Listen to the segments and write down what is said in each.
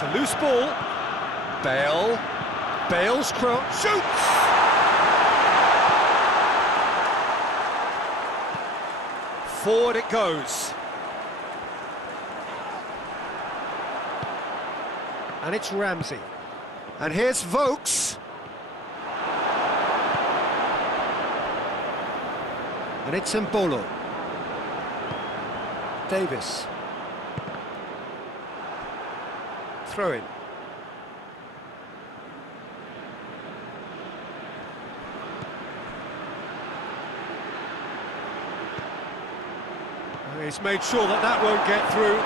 It's a loose ball. Bale. Bale's cross. Shoots! Forward it goes. And it's Ramsey. And here's Vokes. And it's Mbolo. Davis. Throw in. He's made sure that that won't get through.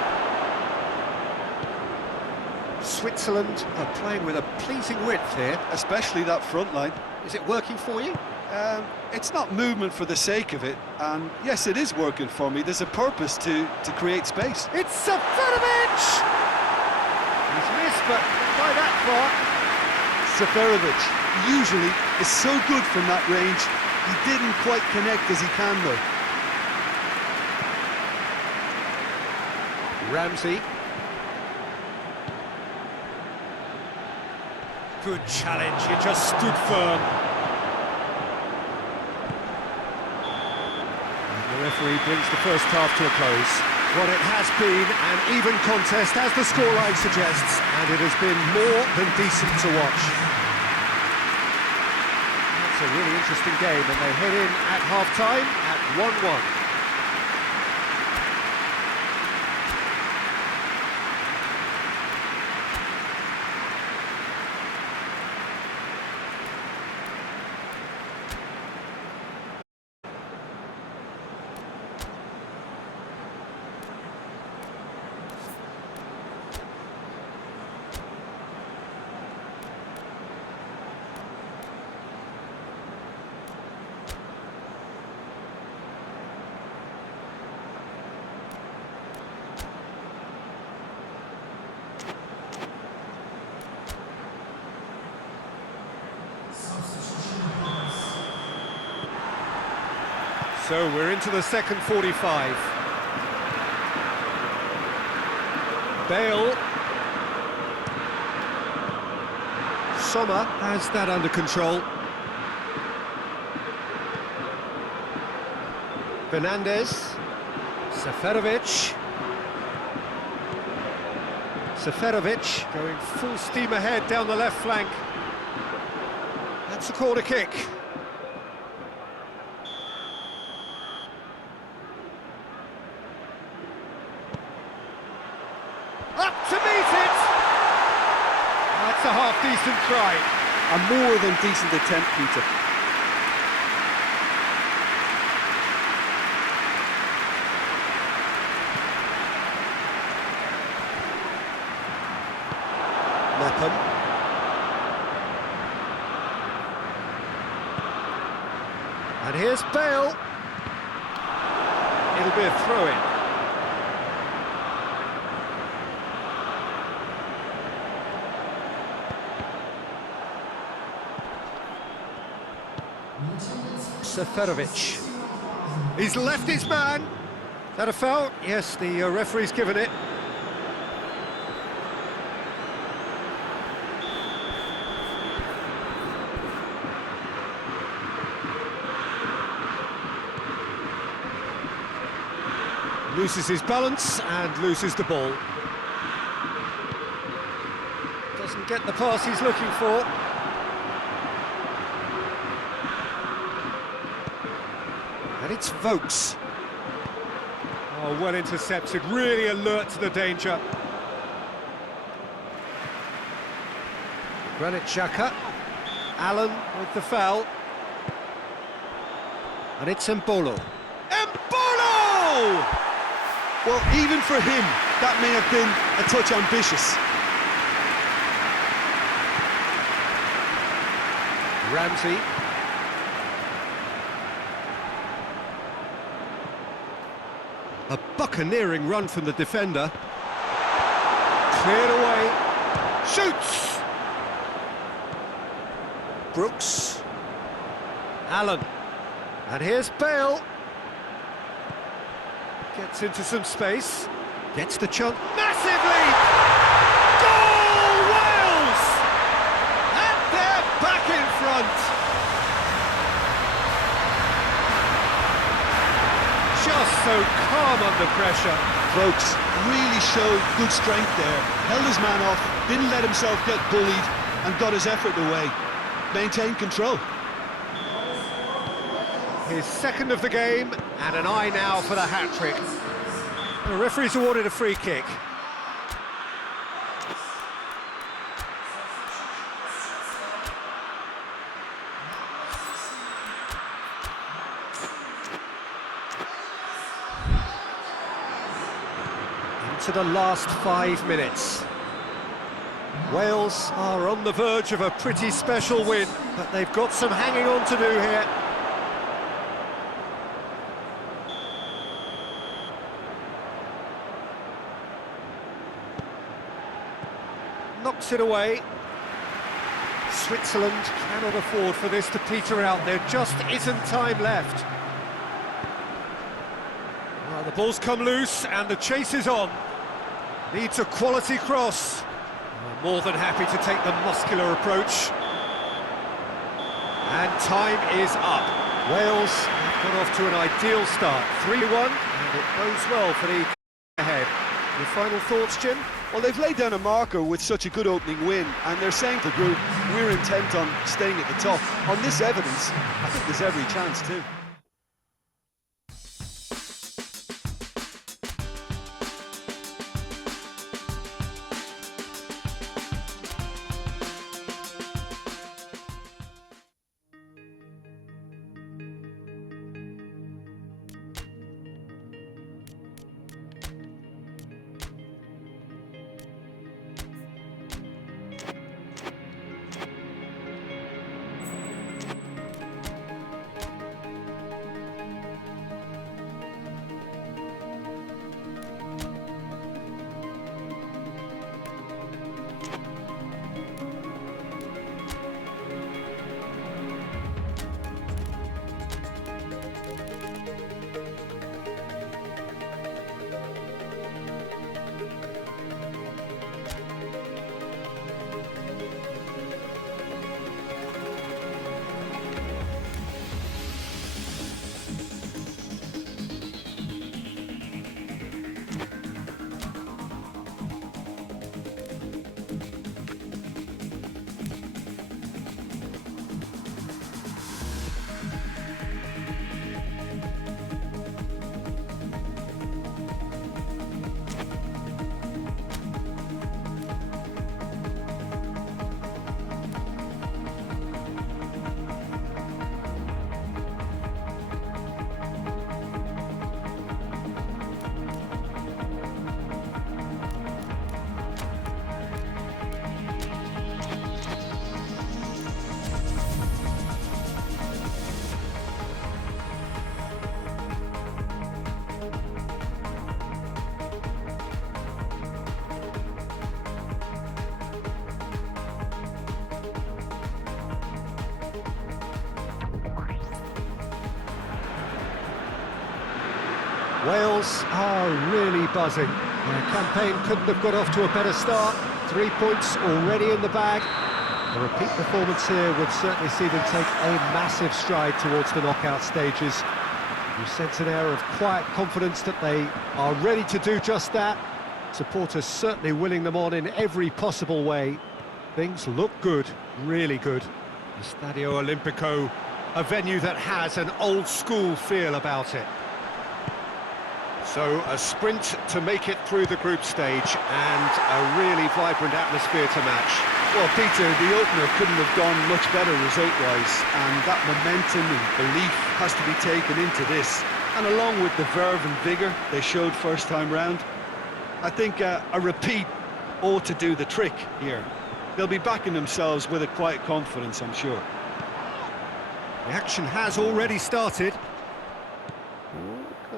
Switzerland are playing with a pleasing width here. Especially that front line. Is it working for you? It's not movement for the sake of it, and yes, it is working for me. There's a purpose to create space. It's Seferovic! He's missed, but by that far. Seferovic usually is so good from that range. He didn't quite connect as he can, though. Ramsey. Good challenge, he just stood firm. And the referee brings the first half to a close. What it has been an even contest, as the scoreline suggests, and it has been more than decent to watch. That's a really interesting game, and they head in at half-time at 1-1. So we're into the second 45. Bale. Sommer has that under control. Fernandez. Seferovic. Seferovic going full steam ahead down the left flank. That's a corner kick. Up to meet it! That's a half-decent try. A more than decent attempt, Peter. Mepham. And here's Bale. It'll be a throw-in. Seferovic. He's left his man. Is that a foul? Yes, the referee's given it. Loses his balance and loses the ball. Doesn't get the pass he's looking for. And it's Vokes. Oh, well intercepted, really alert to the danger. Granit Xhaka. Allen with the foul. And it's Mbolo. Mbolo! Well, even for him, that may have been a touch ambitious. Ramsey. A buccaneering run from the defender. Cleared away. Shoots! Brooks. Allen. And here's Bale. Gets into some space. Gets the chance. Massive lead! Goal! so calm under pressure. Folks really showed good strength there, held his man off, didn't let himself get bullied, and got his effort away. Maintained control. His second of the game, and an eye now for the hat-trick. The referee's awarded a free kick. Into the last 5 minutes. Wales are on the verge of a pretty special win, but they've got some hanging on to do here. Knocks it away. Switzerland cannot afford for this to peter out. There just isn't time left. Well, the ball's come loose and the chase is on. Needs a quality cross. More than happy to take the muscular approach. And time is up. Wales have got off to an ideal start. 3-1, and it bodes well for the ahead. Your final thoughts, Jim? Well, they've laid down a marker with such a good opening win, and they're saying to the group, we're intent on staying at the top. On this evidence, I think there's every chance too. Wales are really buzzing. Their campaign couldn't have got off to a better start. 3 points already in the bag. A repeat performance here would certainly see them take a massive stride towards the knockout stages. You sense an air of quiet confidence that they are ready to do just that. Supporters certainly willing them on in every possible way. Things look good, really good. The Stadio Olimpico, a venue that has an old-school feel about it. So a sprint to make it through the group stage and a really vibrant atmosphere to match. Well, Peter, the opener couldn't have gone much better result-wise, and that momentum and belief has to be taken into this. And along with the verve and vigour they showed first time round, I think a repeat ought to do the trick here. They'll be backing themselves with a quiet confidence, I'm sure. The action has already started.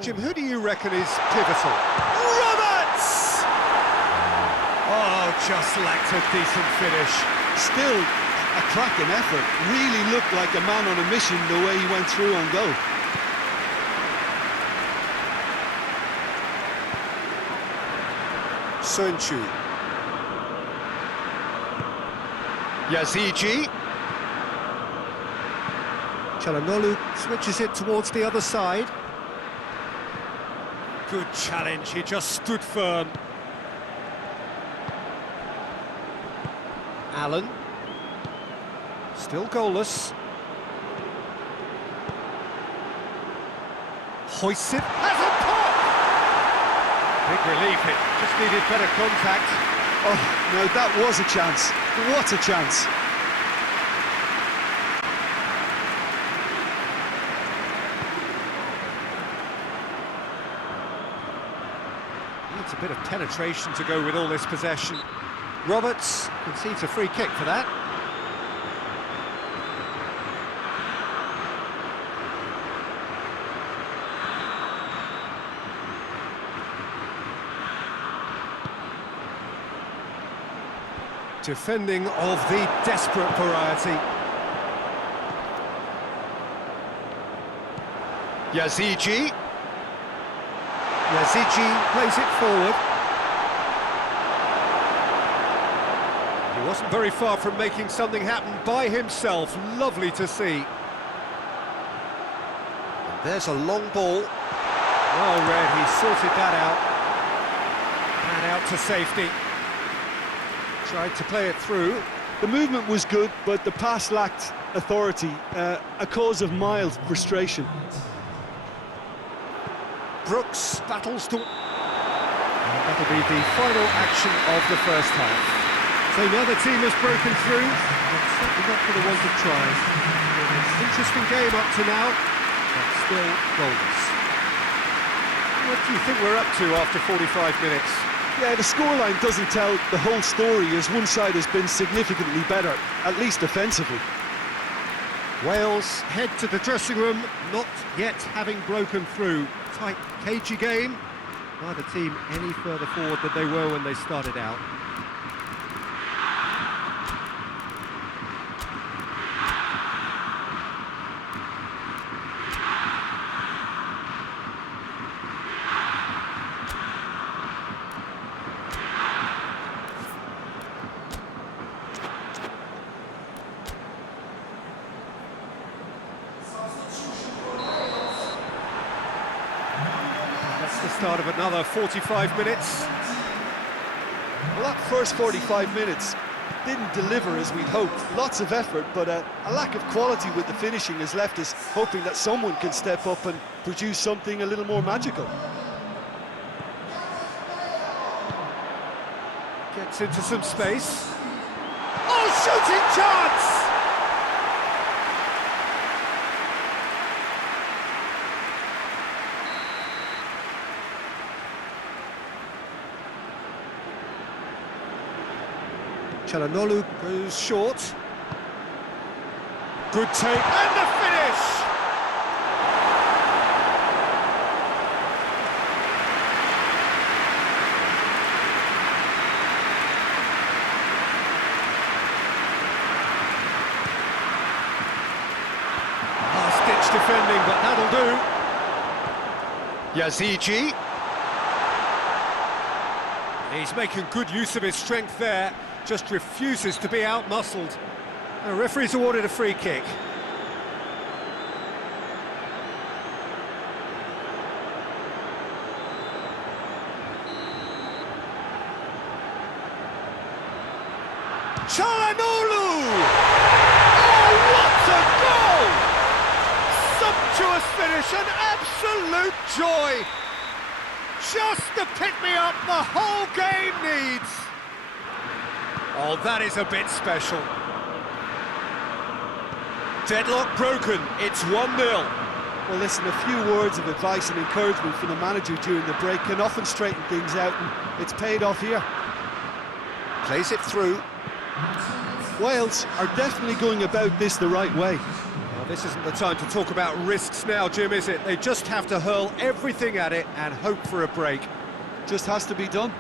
Jim, who do you reckon is pivotal? Roberts! Oh, just lacked a decent finish. Still a cracking effort. Really looked like a man on a mission the way he went through on goal. Sunchu. Yaziji. Çalhanoğlu switches it towards the other side. Good challenge, he just stood firm. Allen. Still goalless. Hoists it, has a pop! Big relief, it just needed better contact. Oh, no, that was a chance. What a chance. Needs a bit of penetration to go with all this possession. Roberts concedes a free kick for that. Defending of the desperate variety. Yazigi plays it forward. He wasn't very far from making something happen by himself. Lovely to see. And there's a long ball. Well read, he sorted that out. And out to safety. Tried to play it through. The movement was good, but the pass lacked authority, a cause of mild frustration. Brooks battles to... And that'll be the final action of the first half. So now the team has broken through, but certainly not for the want of trying. Interesting game up to now, but still goalless. What do you think we're up to after 45 minutes? Yeah, the scoreline doesn't tell the whole story, as one side has been significantly better, at least offensively. Wales head to the dressing room, not yet having broken through. Tight, cagey game. Neither team any further forward than they were when they started out. The start of another 45 minutes. Well, that first 45 minutes didn't deliver as we'd hoped. Lots of effort, but a lack of quality with the finishing has left us hoping that someone can step up and produce something a little more magical. Gets into some space. Oh, shooting chance! Çalhanoğlu goes short. Good take, and the finish! Last-ditch defending, but that'll do. Yazigi. He's making good use of his strength there. Just refuses to be out-muscled. The referee's awarded a free kick. Çalhanoğlu! Oh, what a goal! Sumptuous finish, an absolute joy! Just the pick-me-up the whole game needs! Oh, that is a bit special. Deadlock broken, it's 1-0. Well, listen, a few words of advice and encouragement from the manager during the break can often straighten things out, and it's paid off here. Plays it through. Wales are definitely going about this the right way. Well, this isn't the time to talk about risks now, Jim, is it? They just have to hurl everything at it and hope for a break. Just has to be done.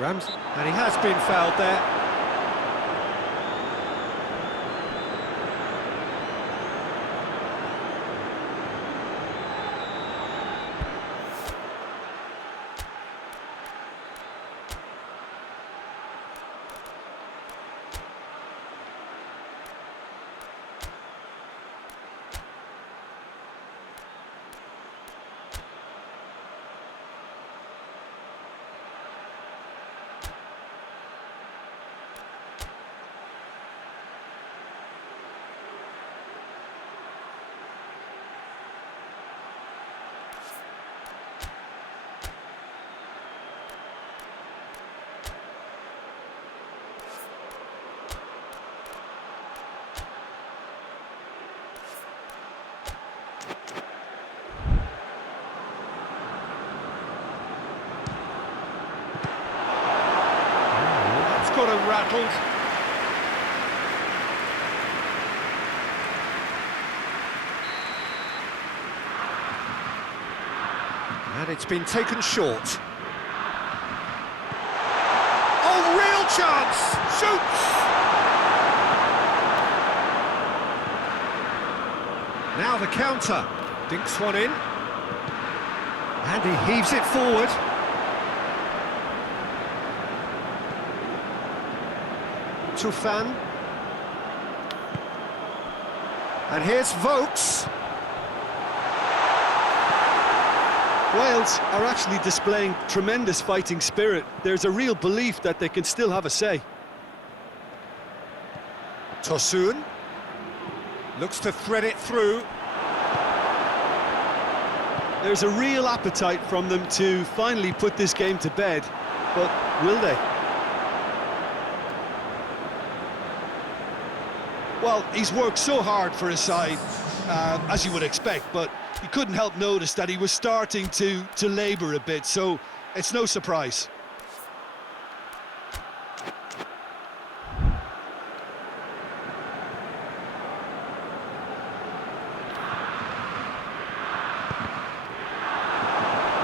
Rams, and he has been fouled there. rattled. And it's been taken short. Oh, real chance! Shoots! Now the counter. Dinks one in. And he heaves it forward. Tufan. And here's Vokes. Wales are actually displaying tremendous fighting spirit. There's a real belief that they can still have a say. Tosun looks to thread it through. There's a real appetite from them to finally put this game to bed, but will they? Well, he's worked so hard for his side, as you would expect, but you couldn't help notice that he was starting to labour a bit, so it's no surprise.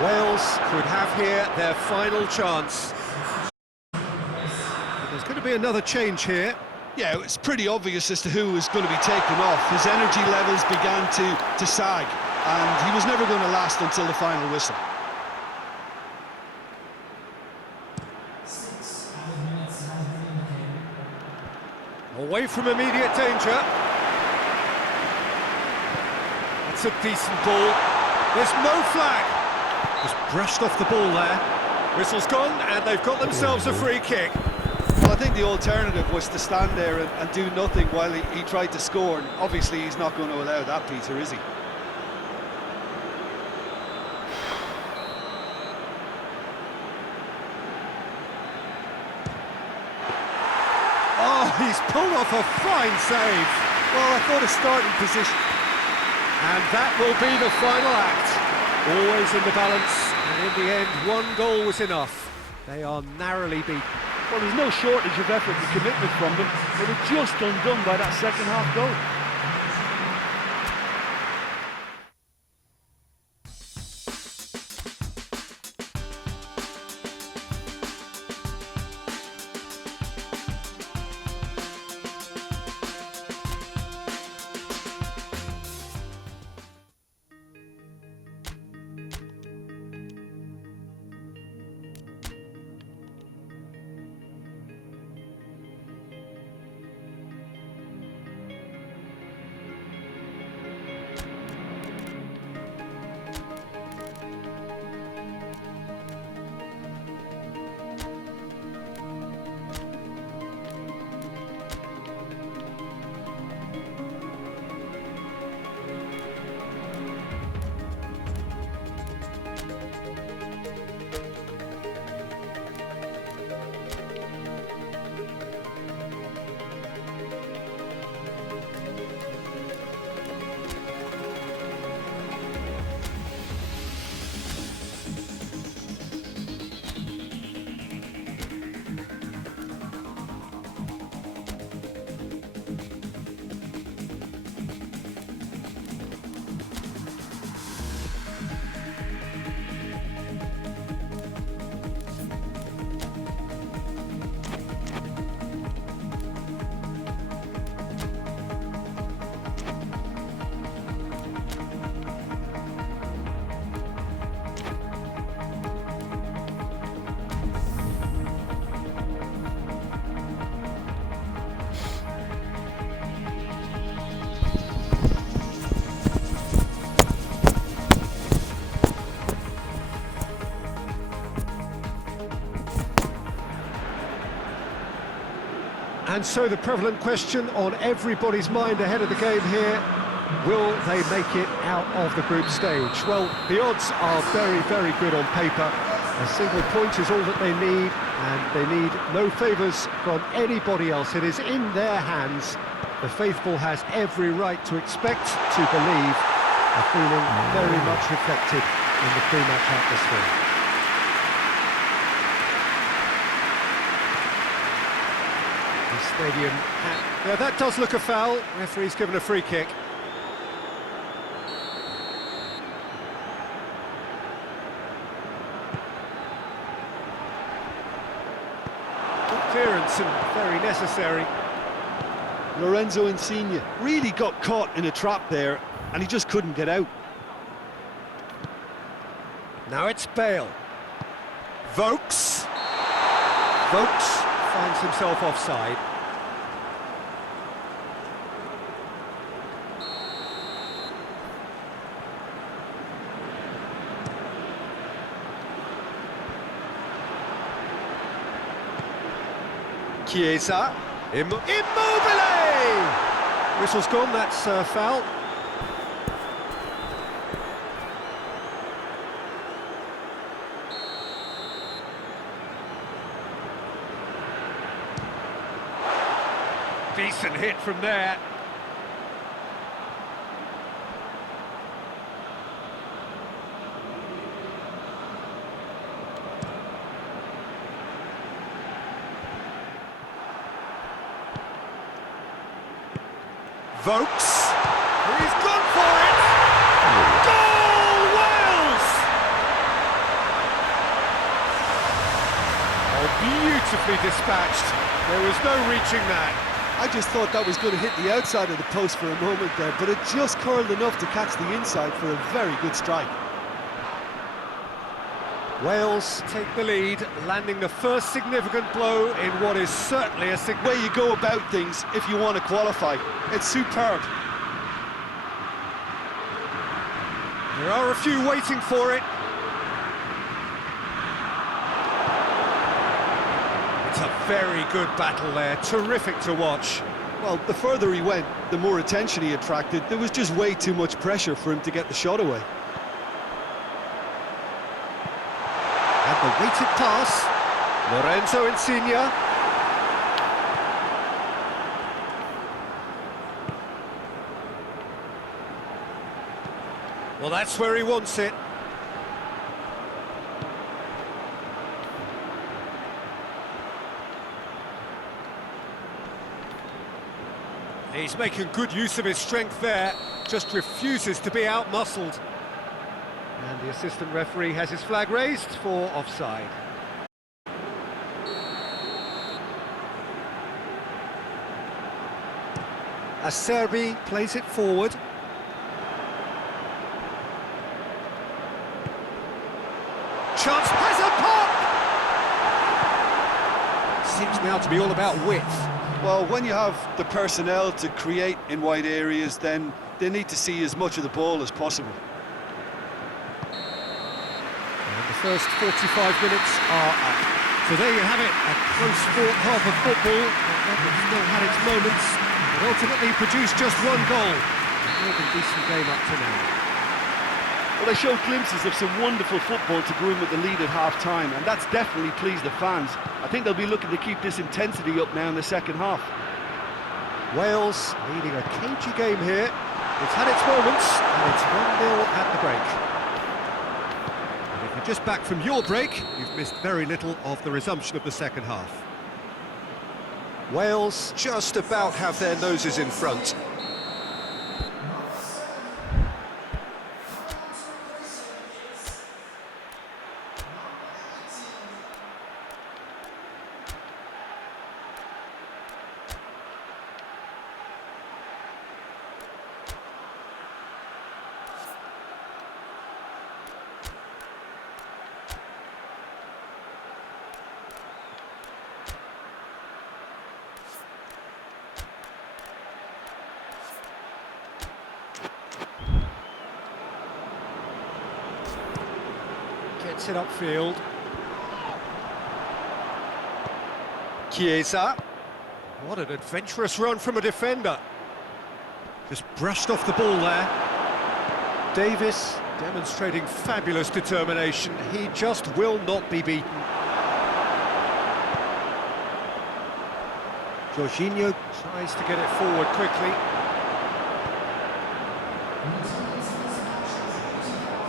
Wales could have here their final chance. There's going to be another change here. Yeah, it's pretty obvious as to who was going to be taken off. His energy levels began to sag, and he was never going to last until the final whistle. Away from immediate danger. That's a decent ball. There's no flag. Just brushed off the ball there. Whistle's gone, and they've got themselves a free kick. Well, I think the alternative was to stand there and do nothing while he tried to score, and obviously he's not going to allow that, Peter, is he? Oh, he's pulled off a fine save. Well, I thought his starting position... And that will be the final act. Always in the balance, and in the end, one goal was enough. They are narrowly beaten. Well, there's no shortage of effort and commitment from them. They were just undone by that second half goal. And so the prevalent question on everybody's mind ahead of the game here, will they make it out of the group stage? Well, the odds are very, very good on paper. A single point is all that they need, and they need no favours from anybody else. It is in their hands. The faithful has every right to expect, to believe, a feeling very much reflected in the pre-match atmosphere. stadium hat. Yeah, that does look a foul. Referee's given a free kick. Good clearance and very necessary. Lorenzo Insigne really got caught in a trap there, and he just couldn't get out. Now it's Bale. Vokes. Vokes finds himself offside. Chiesa. Immobile! Whistle's gone, that's a foul. Decent hit from there. Vokes. He's gone for it! Goal, Wales! Oh, beautifully dispatched. There was no reaching that. I just thought that was going to hit the outside of the post for a moment there, but it just curled enough to catch the inside for a very good strike. Wales take the lead, landing the first significant blow in what is certainly a Way you go about things if you want to qualify. It's superb. There are a few waiting for it. It's a very good battle there, terrific to watch. Well, the further he went, the more attention he attracted. There was just way too much pressure for him to get the shot away. And the weighted pass, Lorenzo Insigne. Well, that's where he wants it. He's making good use of his strength there, just refuses to be out-muscled. And the assistant referee has his flag raised for offside. Acerbi plays it forward. Chance, has a pop! Seems now to be all about width. Well, when you have the personnel to create in wide areas, then they need to see as much of the ball as possible. And the first 45 minutes are up. So there you have it, a close-fought half of football that still had its moments, but ultimately produced just one goal. A more than decent game up to now. Well, they showed glimpses of some wonderful football to go in with the lead at half-time, and that's definitely pleased the fans. I think they'll be looking to keep this intensity up now in the second half. Wales leading a cagey game here. It's had its moments, and it's 1-0 at the break. And if you're just back from your break, you've missed very little of the resumption of the second half. Wales just about have their noses in front. Gets it upfield. Chiesa. What an adventurous run from a defender. Just brushed off the ball there. Davis demonstrating fabulous determination. He just will not be beaten. Jorginho tries to get it forward quickly.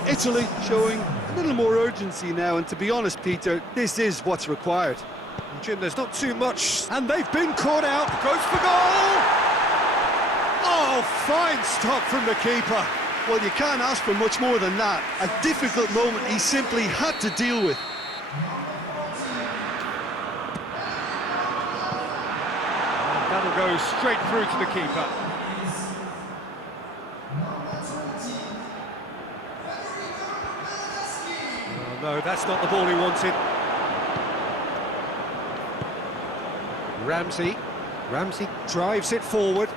Italy showing a little more urgency now, and to be honest, Peter, this is what's required. Jim, there's not too much, and they've been caught out. Goes for goal! Oh, fine stop from the keeper. Well, you can't ask for much more than that. A difficult moment he simply had to deal with. And that'll go straight through to the keeper. Oh, no, that's not the ball he wanted. Ramsey drives it forward.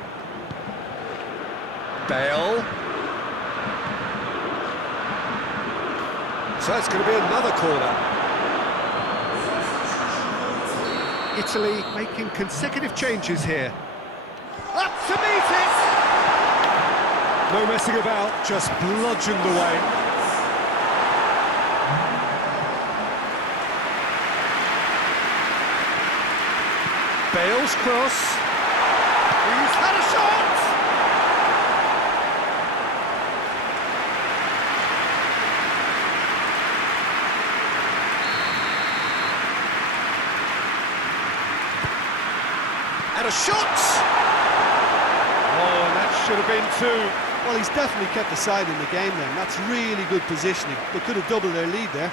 Bale. So it's going to be another corner. Italy making consecutive changes here. Up to meet it! No messing about, just bludgeoned away. Bale's cross. He's had a shot! And a shot! Oh, and that should have been two. Well, he's definitely kept the side in the game then. That's really good positioning. They could have doubled their lead there.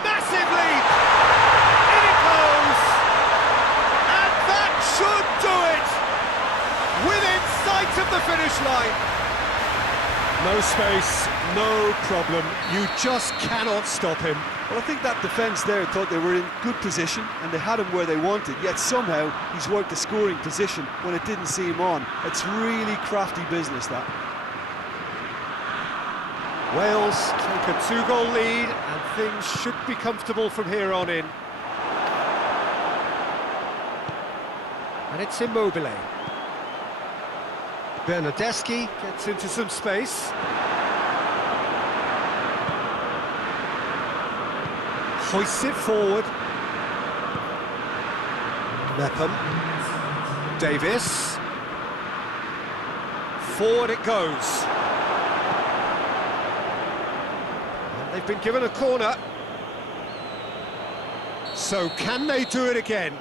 Massive lead! In it goes! And that should do it! Within sight of the finish line. No space, no problem. You just cannot stop him. Well, I think that defence there thought they were in good position and they had him where they wanted, yet somehow he's worked a scoring position when it didn't seem on. It's really crafty business, that. Wales take a two-goal lead and things should be comfortable from here on in. And it's Immobile. Bernardeschi gets into some space. Hoists it forward. Mepham. Davis. Forward it goes. And they've been given a corner. So can they do it again?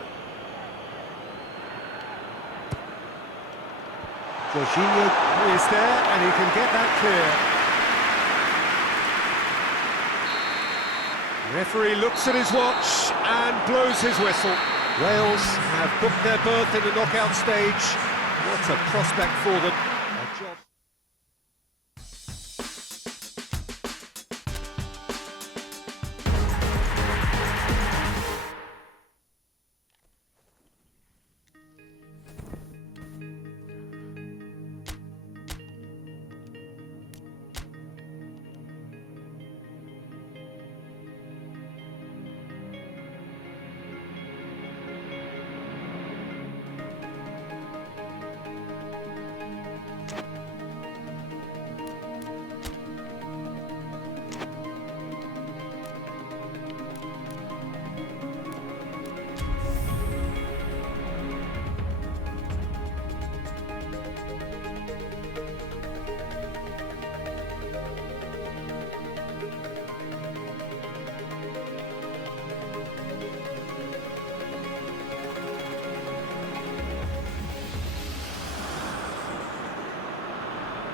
Jorginho is there and he can get that clear. Referee looks at his watch and blows his whistle. Wales have booked their berth in the knockout stage. What a prospect for them. A job.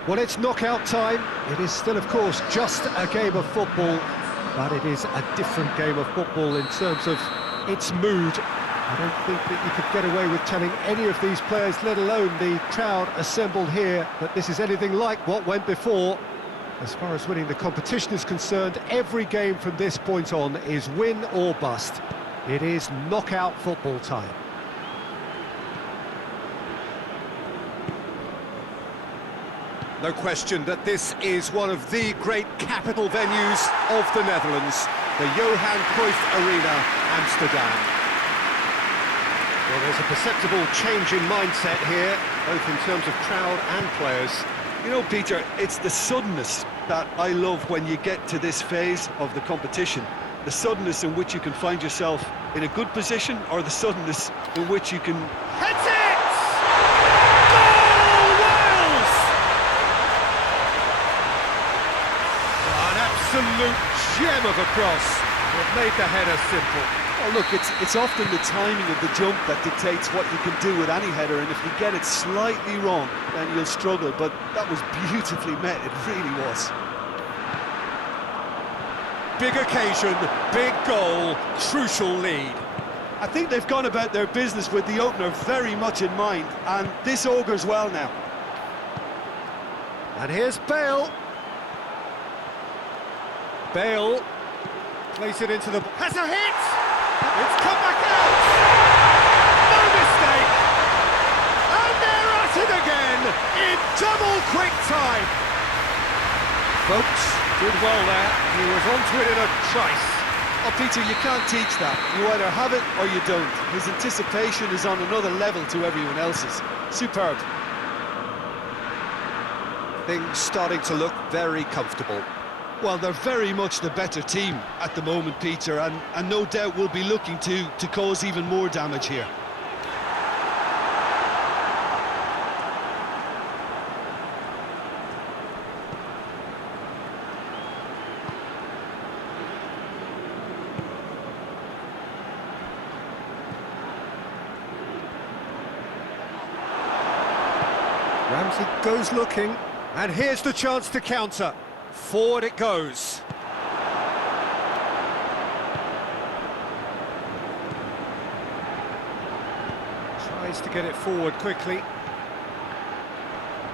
Well, it's knockout time. It is still, of course, just a game of football, but it is a different game of football in terms of its mood. I don't think that you could get away with telling any of these players, let alone the crowd assembled here, that this is anything like what went before. As far as winning the competition is concerned, every game from this point on is win or bust. It is knockout football time. No question that this is one of the great capital venues of the Netherlands, the Johan Cruyff Arena, Amsterdam. Well, there's a perceptible change in mindset here, both in terms of crowd and players. You know, Peter, it's the suddenness that I love when you get to this phase of the competition. The suddenness in which you can find yourself in a good position, or the suddenness in which you can... Hits it! Goal, Wales! absolute gem of a cross. It made the header simple. Well, look, it's often the timing of the jump that dictates what you can do with any header, and if you get it slightly wrong, then you'll struggle, but that was beautifully met, it really was. Big occasion, big goal, crucial lead. I think they've gone about their business with the opener very much in mind, and this augurs well now. And here's Bale. Bale plays it into the... has a hit! It's come back out! No mistake! And they're at it again in double quick time! Folks, did well there. He was onto it in a trice. Oh, Peter, you can't teach that. You either have it or you don't. His anticipation is on another level to everyone else's. Superb. Things starting to look very comfortable. Well, they're very much the better team at the moment, Peter, and no doubt will be looking to cause even more damage here. Ramsey goes looking, and here's the chance to counter. Forward it goes. Tries to get it forward quickly.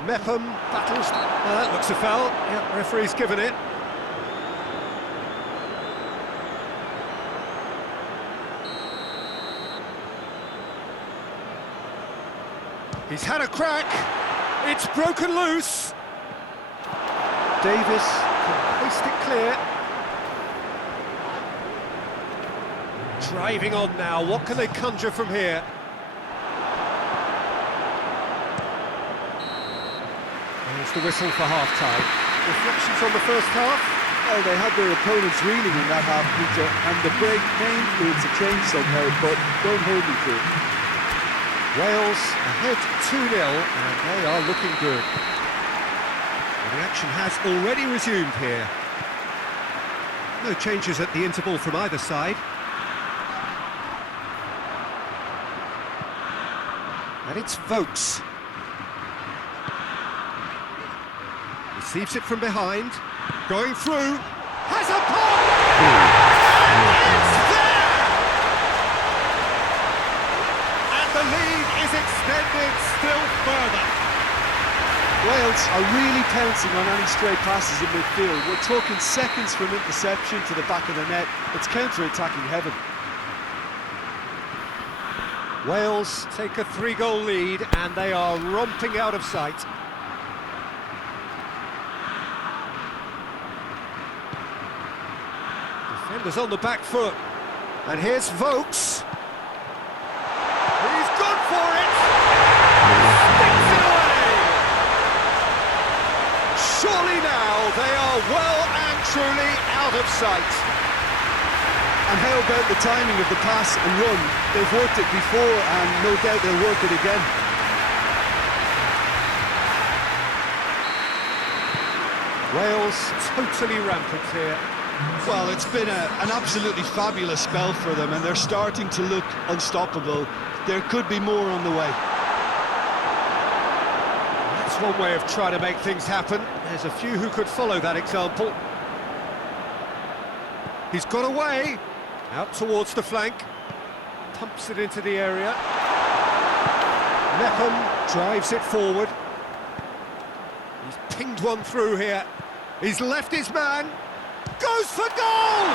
Mepham battles. That looks a foul. Yep, referee's given it. He's had a crack. It's broken loose. Davis can hoist it clear. Driving on now, what can they conjure from here? There's the whistle for half-time. Reflections on the first half? Well, they had their opponents reeling in that half, Peter, and the break may influence a change somehow, but don't hold me to it. Wales ahead 2-0, and they are looking good. And the action has already resumed here. No changes at the interval from either side. And it's Vokes. Receives it from behind, going through, has a pop! It's there! And the lead is extended still further. Wales are really pouncing on any stray passes in midfield. We're talking seconds from interception to the back of the net. It's counter-attacking heaven. Wales take a 3-goal lead and they are romping out of sight. Defenders on the back foot. And here's Vokes. He's gone for it! Sticks it away! Surely now they are well and truly out of sight. And how about the timing of the pass and run? They've worked it before and no doubt they'll work it again. Wales totally rampant here. Well, it's been an absolutely fabulous spell for them and they're starting to look unstoppable. There could be more on the way. That's one way of trying to make things happen. There's a few who could follow that example. He's got away. Out towards the flank, pumps it into the area. Mepham drives it forward. He's pinged one through here. He's left his man. Goes for goal!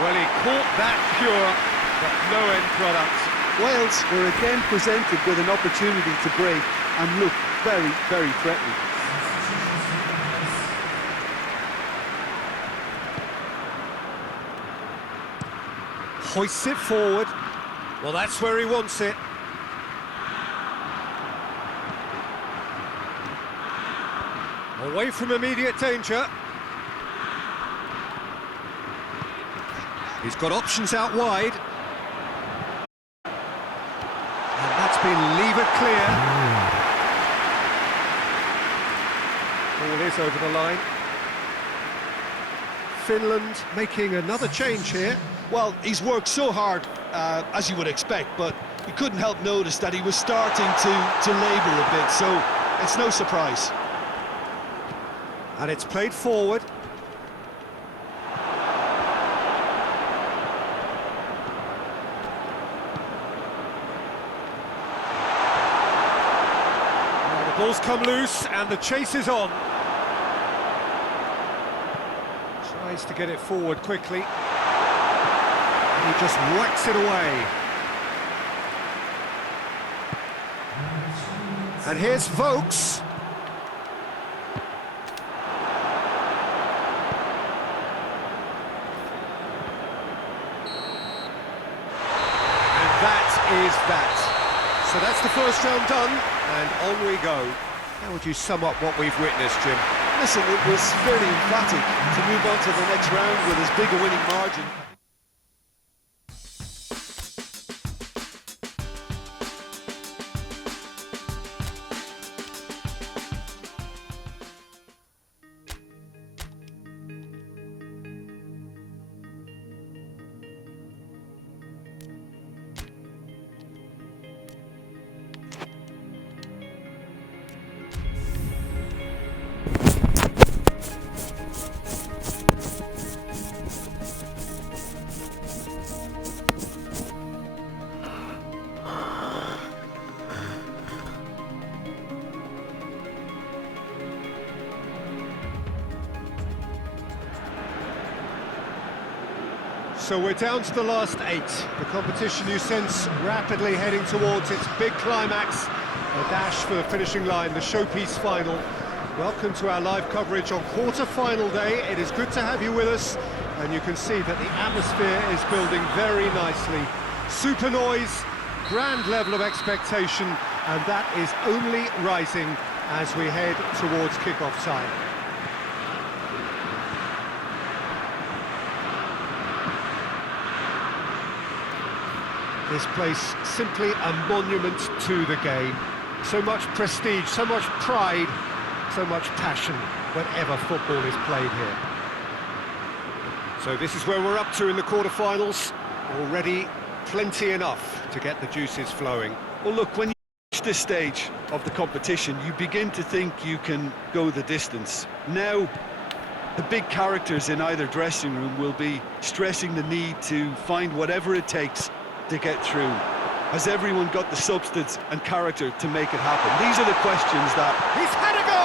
Well, he caught that pure, but no end product. Wales were again presented with an opportunity to break and look very, very threatening. Hoists it forward. Well, that's where he wants it. Away from immediate danger. He's got options out wide. And that's been levered clear. Ball is over the line. Finland making another change here. Well, he's worked so hard, as you would expect, but you couldn't help notice that he was starting to labour a bit, so it's no surprise. And it's played forward. Now the ball's come loose and the chase is on. Tries to get it forward quickly. And he just whacks it away. And here's Vokes. Is that. So that's the first round done, and on we go. How would you sum up what we've witnessed, Jim? Listen, it was fairly emphatic to move on to the next round with as big a winning margin. So we're down to the last 8. The competition, you sense, rapidly heading towards its big climax. A dash for the finishing line, the showpiece final. Welcome to our live coverage on quarter-final day. It is good to have you with us, and you can see that the atmosphere is building very nicely. Super noise, grand level of expectation, and that is only rising as we head towards kick-off time. This place simply a monument to the game. So much prestige, so much pride, so much passion whenever football is played here. So this is where we're up to in the quarter-finals. Already plenty enough to get the juices flowing. Well, look, when you reach this stage of the competition, you begin to think you can go the distance. Now, the big characters in either dressing room will be stressing the need to find whatever it takes to get through. Has everyone got the substance and character to make it happen? These are the questions that... He's had a go!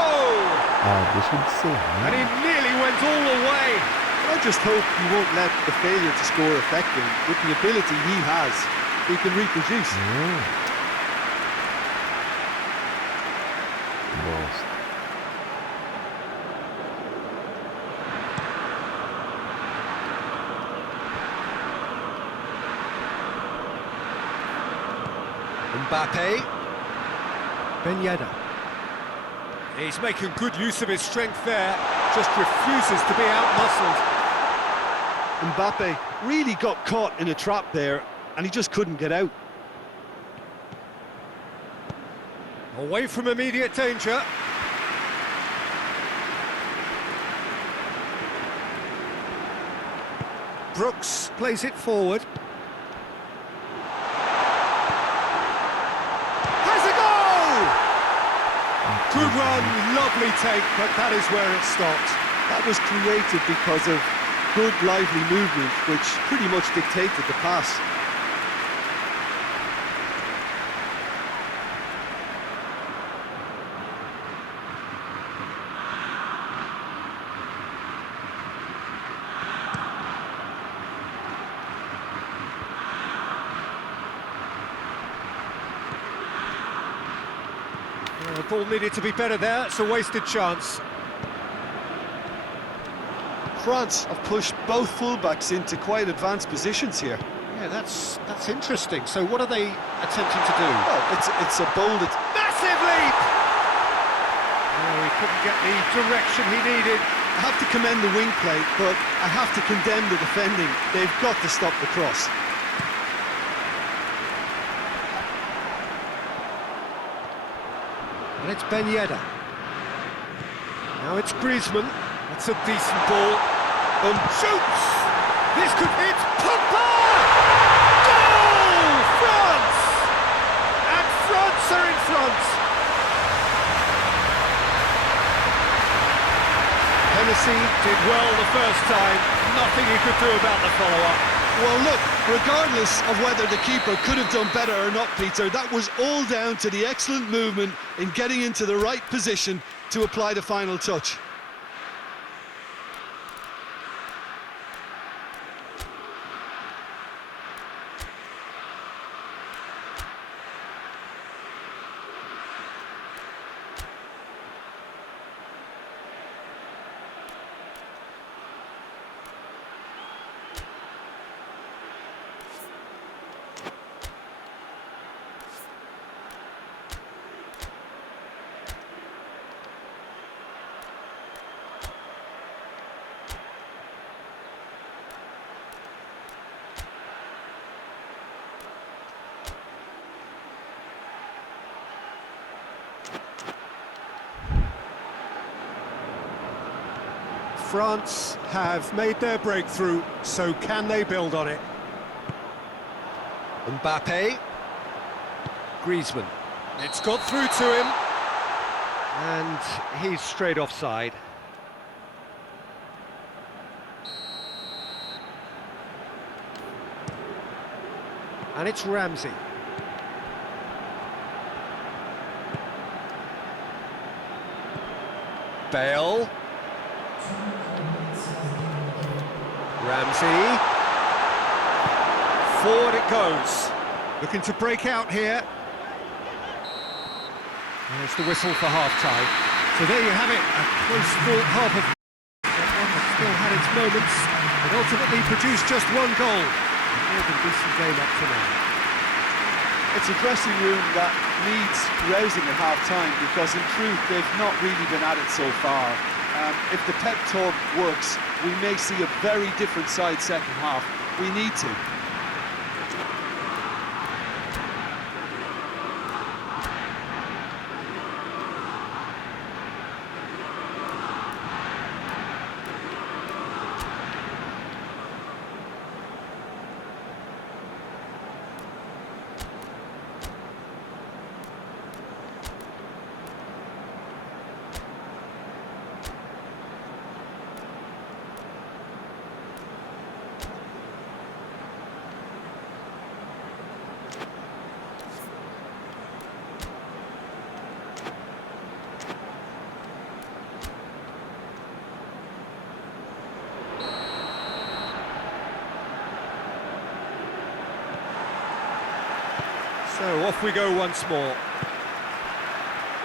And he nearly went all the way. I just hope he won't let the failure to score affect him. With the ability he has, he can reproduce. Mbappe. Ben Yedder. He's making good use of his strength there, just refuses to be out-muscled. Mbappe really got caught in a trap there, and he just couldn't get out. Away from immediate danger. Brooks plays it forward. Good run, lovely take, but that is where it stopped. That was created because of good, lively movement, which pretty much dictated the pass. The ball needed to be better there, it's a wasted chance. France have pushed both fullbacks into quite advanced positions here. Yeah, that's interesting. So what are they attempting to do? Well, it's a bold... Massive leap! Oh, he couldn't get the direction he needed. I have to commend the wing play, but I have to condemn the defending. They've got to stop the cross. And it's Ben Yedder. Now it's Griezmann. That's a decent ball. Shoots! This could hit Pogba! Goal! France! And France are in front! Hennessy did well the first time, nothing he could do about the follow-up. Well, look, regardless of whether the keeper could have done better or not, Peter, that was all down to the excellent movement in getting into the right position to apply the final touch. France have made their breakthrough, so can they build on it? Mbappe. Griezmann. It's got through to him. And he's straight offside. And it's Ramsey. Bale. Ramsey. Forward it goes. Looking to break out here. There's the whistle for half-time. So there you have it, a close-fought half of one that still had its moments, but ultimately produced just one goal. A more than decent game up to now. It's a dressing room that needs rousing at half-time, because in truth they've not really been at it so far. If the pep talk works, we may see a very different side second half. We need to. So off we go once more.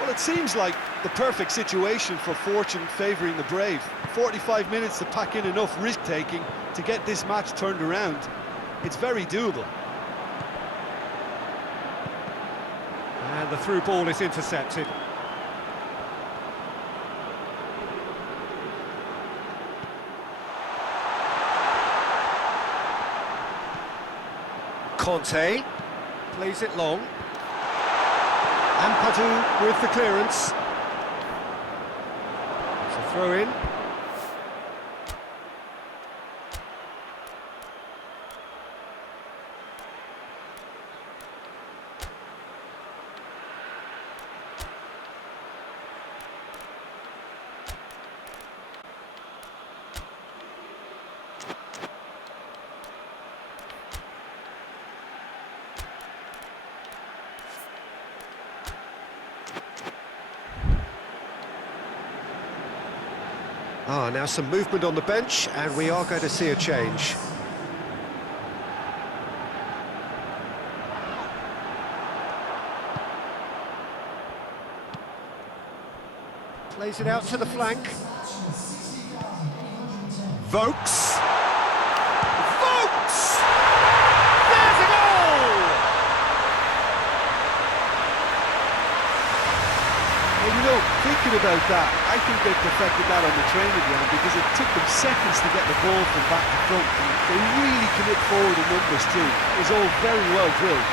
Well, it seems like the perfect situation for fortune favouring the brave. 45 minutes to pack in enough risk-taking to get this match turned around. It's very doable. And the through ball is intercepted. Conte plays it long. Ampadu with the clearance. It's a throw in. Now some movement on the bench, and we are going to see a change. Plays it out to the flank. Vokes. Vokes! There's a goal! Well, you know, thinking about that, I think they perfected that on the training ground, because it took them seconds to get the ball from back to front. They really commit forward in numbers too. It was all very well drilled.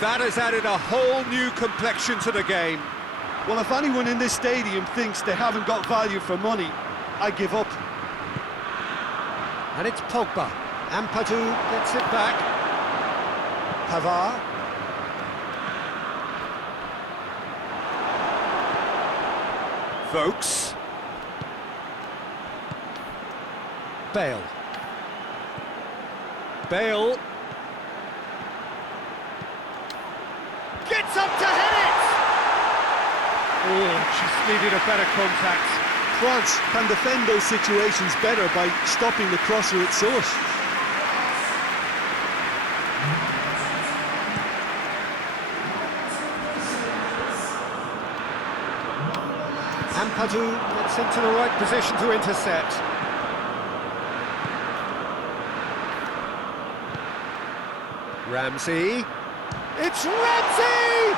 That has added a whole new complexion to the game. Well, if anyone in this stadium thinks they haven't got value for money, I give up. And it's Pogba. Ampadu gets it back. Pavard. Vokes. Bale. Bale. Gets up to hit it! Oh, just needed a better contact. France can defend those situations better by stopping the crosser at source. Ampadu gets into the right position to intercept. Ramsey. It's Ramsey!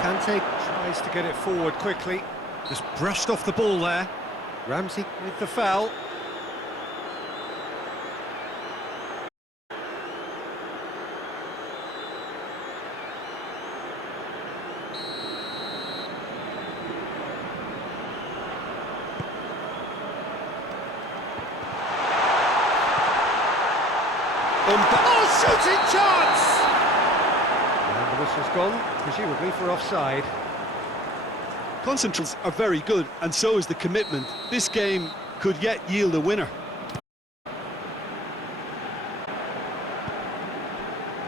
Kante tries to get it forward quickly. Just brushed off the ball there. Ramsey with the foul. Oh, shooting chance! And the whistle's gone, presumably for offside. Concentrations are very good, and so is the commitment. This game could yet yield a winner.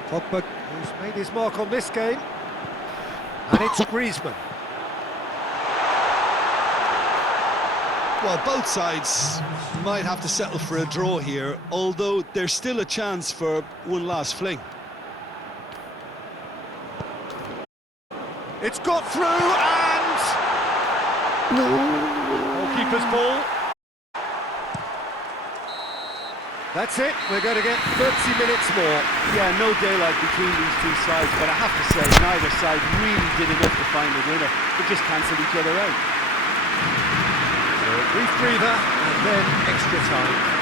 Pogba, who's made his mark on this game. And it's Griezmann. Well, both sides might have to settle for a draw here, although there's still a chance for one last fling. It's got through and... Goalkeeper's ball. That's it, we're going to get 30 minutes more. Yeah, no daylight between these two sides, but I have to say, neither side really did enough to find the winner. They just cancelled each other out. So a brief breather and then extra time.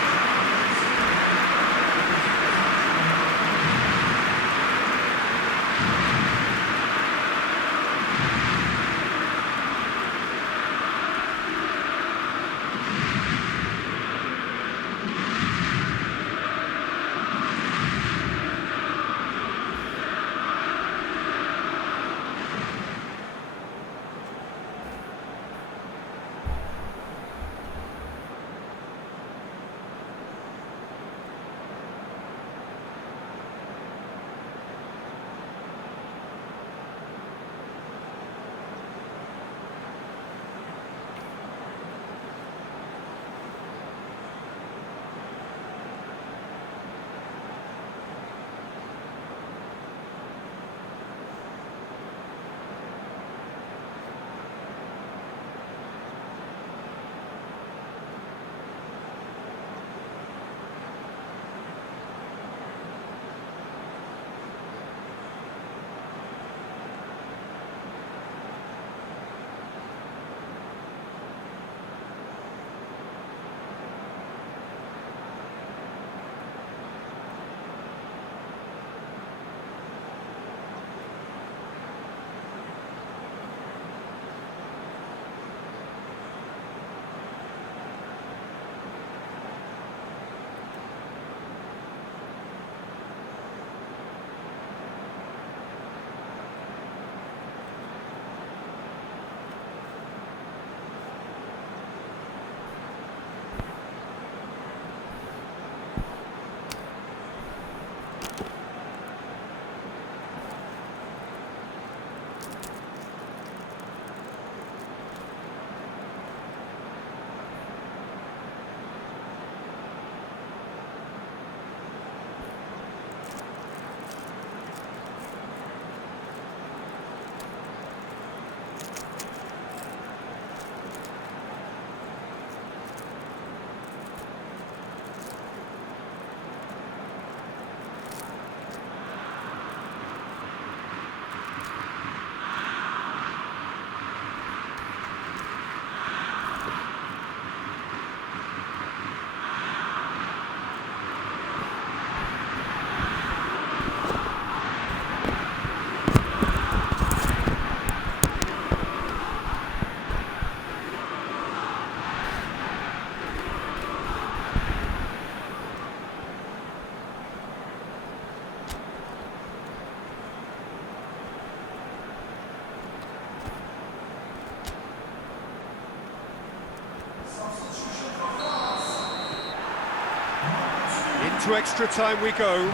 into extra time we go.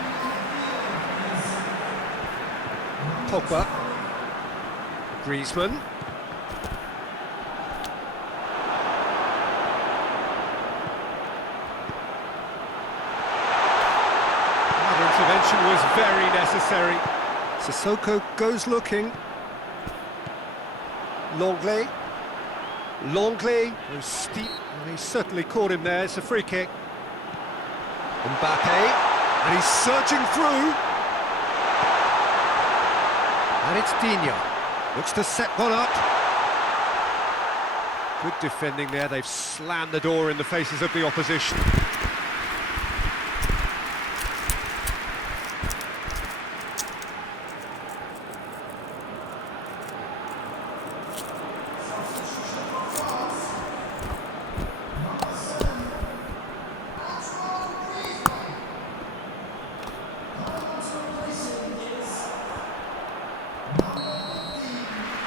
Pogba. Griezmann. That intervention was very necessary. Sissoko goes looking. Longley was steep, and he certainly caught him there. It's a free kick. Mbappe, and he's surging through. And it's Digne. Looks to set one up. Good defending there. They've slammed the door in the faces of the opposition.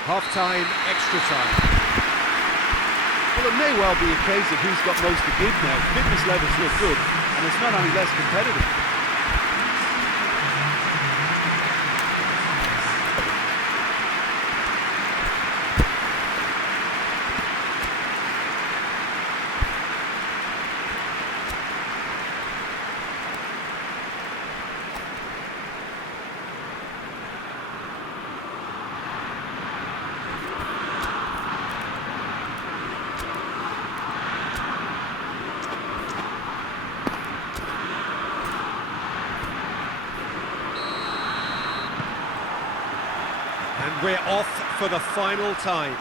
Half-time, extra time. Well, it may well be a case of who's got most to give now. Fitness levels look good, and it's not any less competitive. And we're off for the final time.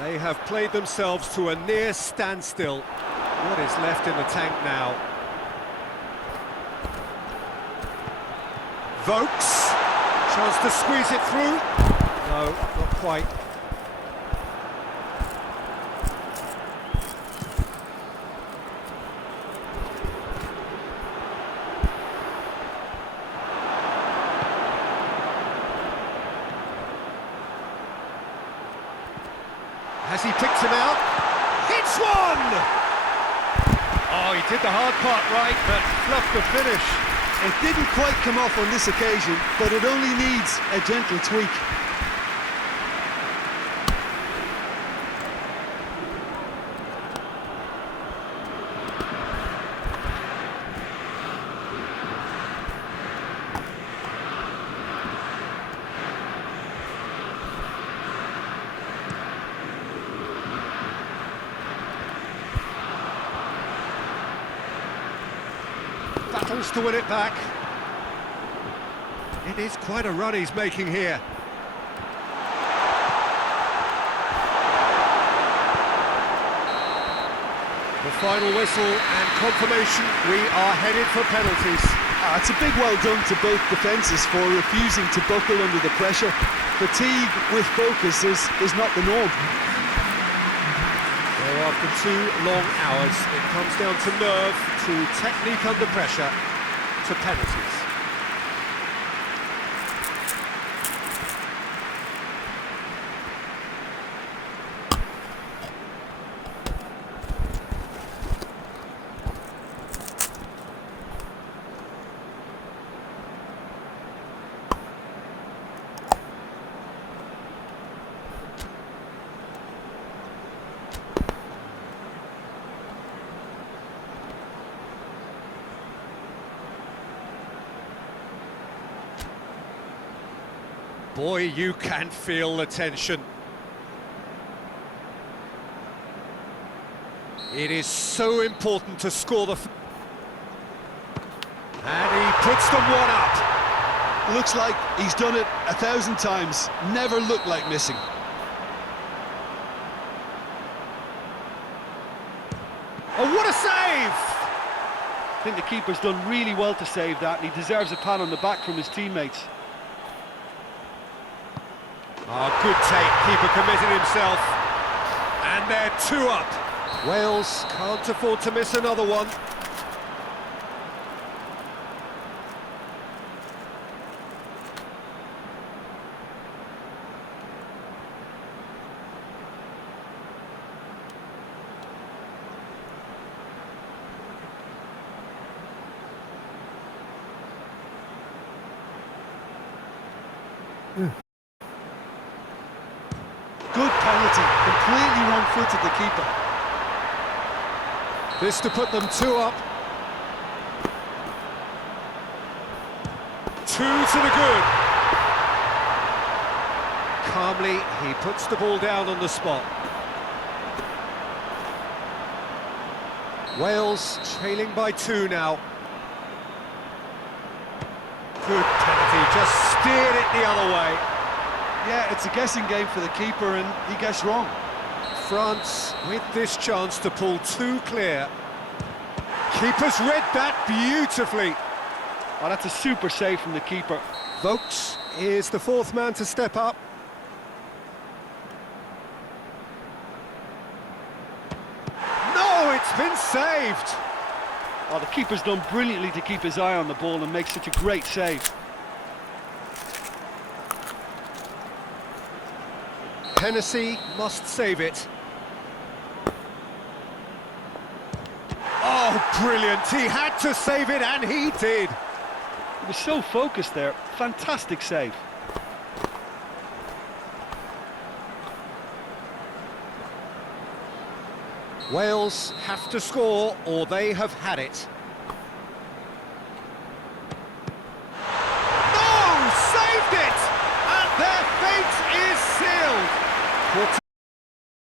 They have played themselves to a near standstill. What is left in the tank now? Vokes, chance to squeeze it through. No, not quite. Has he picked him out? Hits one! Oh, he did the hard part right, but fluffed the finish. It didn't quite come off on this occasion, but it only needs a gentle tweak. Battles to win it back. It is quite a run he's making here. The final whistle and confirmation, we are headed for penalties. It's a big well done to both defences for refusing to buckle under the pressure. Fatigue with focus is not the norm. Well, after 2 long hours, it comes down to nerve, to technique under pressure, to penalties. Boy, you can feel the tension. It is so important to score the... And he puts them one up. Looks like he's done it 1,000 times. Never looked like missing. Oh, what a save! I think the keeper's done really well to save that, and he deserves a pat on the back from his teammates. Oh, good take, keeper committed himself. And they're 2 up. Wales can't afford to miss another one. penalty. Completely wrong-footed, the keeper. This to put them 2 up. 2 to the good. Calmly, he puts the ball down on the spot. Wales trailing by 2 now. Good penalty, just steered it the other way. Yeah, it's a guessing game for the keeper, and he guessed wrong. France with this chance to pull 2 clear. Keeper's read that beautifully. Oh, that's a super save from the keeper. Vokes is the 4th man to step up. No, it's been saved. Oh, the keeper's done brilliantly to keep his eye on the ball and make such a great save. Hennessy must save it. Oh, brilliant. He had to save it, and he did. He was so focused there. Fantastic save. Wales have to score, or they have had it. No! Saved it! And their fate is sealed.